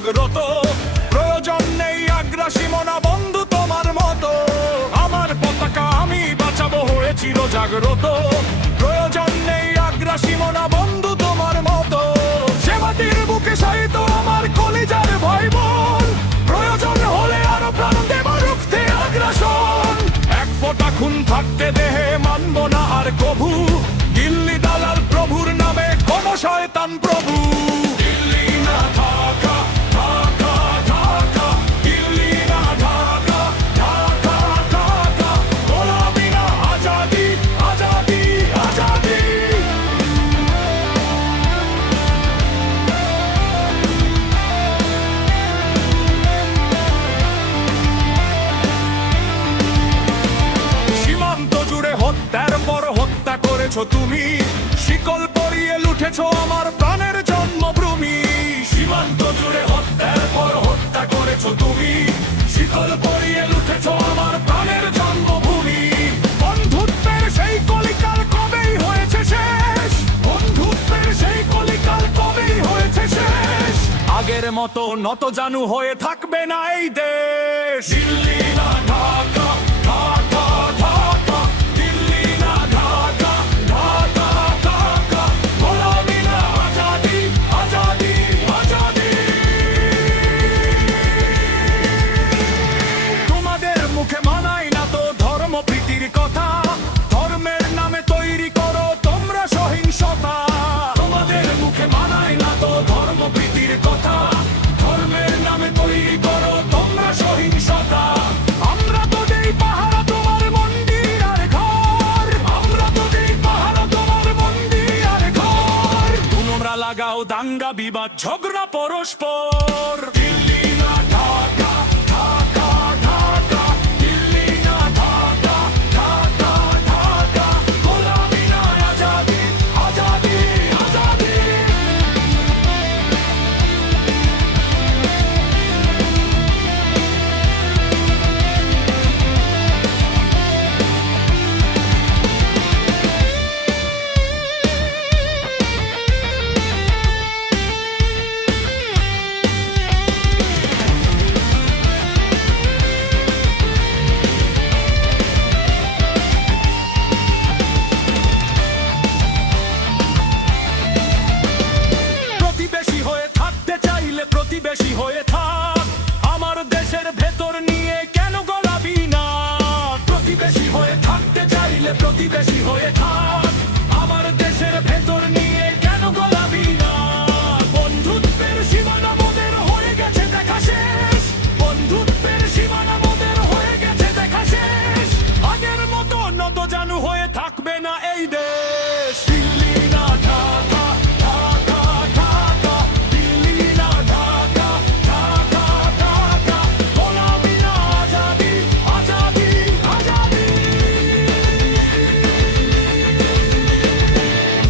জাগ্রত, প্রয়োজন নেই আগ্রাসী মনা বন্ধু তোমার মতো। আমার পতাকা আমি বাঁচাবো হয়ে চির জাগ্রত, প্রয়োজন নেই আগ্রাসী মনা বন্ধু তোমার মতো। সে মাটির বুকে শায়িত আমার কলিজার ভাই বোন, প্রয়োজন হলে আরো প্রাণ দেব রুখতে আগ্রাসন। এক ফোঁটা খুন থাকতে দেহে মানব না আর কভু, দিল্লি দালাল প্রভুর নামে কোন শয়তান প্রভু। দিল্লি না ঢাকা, ঢাকা ঢাকা, দিল্লি না ঢাকা, ঢাকা ঢাকা, গোলামি না আজাদি, আজাদি আজাদি। সীমান্ত জুড়ে হত্যার পর হত্যা করেছো তুমি, শিকল পরিয়ে লুটেছো আমার প্রাণের জন্মভূমি। সীমান্ত জুড়ে হত্যার পর হত্যা করেছো তুমি, শিকল পরিয়ে লুটেছো আমার প্রাণের জন্মভূমি। বন্ধুত্বের সেই কলিকাল কবেই হয়েছে শেষ, বন্ধুত্বের সেই কলিকাল কবেই হয়েছে শেষ। আগের মতো নত জানু হয়ে থাকবে না এই দেশ। দিল্লি না ঢাকা, ঢাকা ঢাকা, দিল্লি না ঢাকা, ঢাকা ঢাকা, গোলামি না আজাদি, আজাদি আজাদি। তোমাদের মুখে মানায় না তো ধর্মপ্রীতির কথা, ধর্মের নামে তৈরি করো তোমরা সহিংসতা। তোমাদের মুখে মানায় না তো ধর্মপ্রীতির কথা, ধর্মের নামে তৈরি করো তোমরা সহিংসতা। আমরা তো দেই পাহারা তোমার মন্দির আর ঘর, আমরা তো দেই পাহারা তোমার মন্দির আর ঘর। তোমরা লাগাও দাঙ্গা বিবাদ ঝগড়া পরস্পর। দিল্লি না ঢাকা, ঢাকা ঢাকা, দিল্লি না ঢাকা, ঢাকা ঢাকা, গোলামি না আজাদি, আজাদি আজাদি। প্রতিবেশী হয়ে থাকতে চাইলে প্রতিবেশী হয়ে থাক, আমার দেশের ভেতর নিয়ে কেন গোলাবি না। প্রতিবেশী হয়ে থাকতে চাইলে প্রতিবেশী হয়ে থাক, আমার দেশের ভেতর নিয়ে কেন গোলাবি না।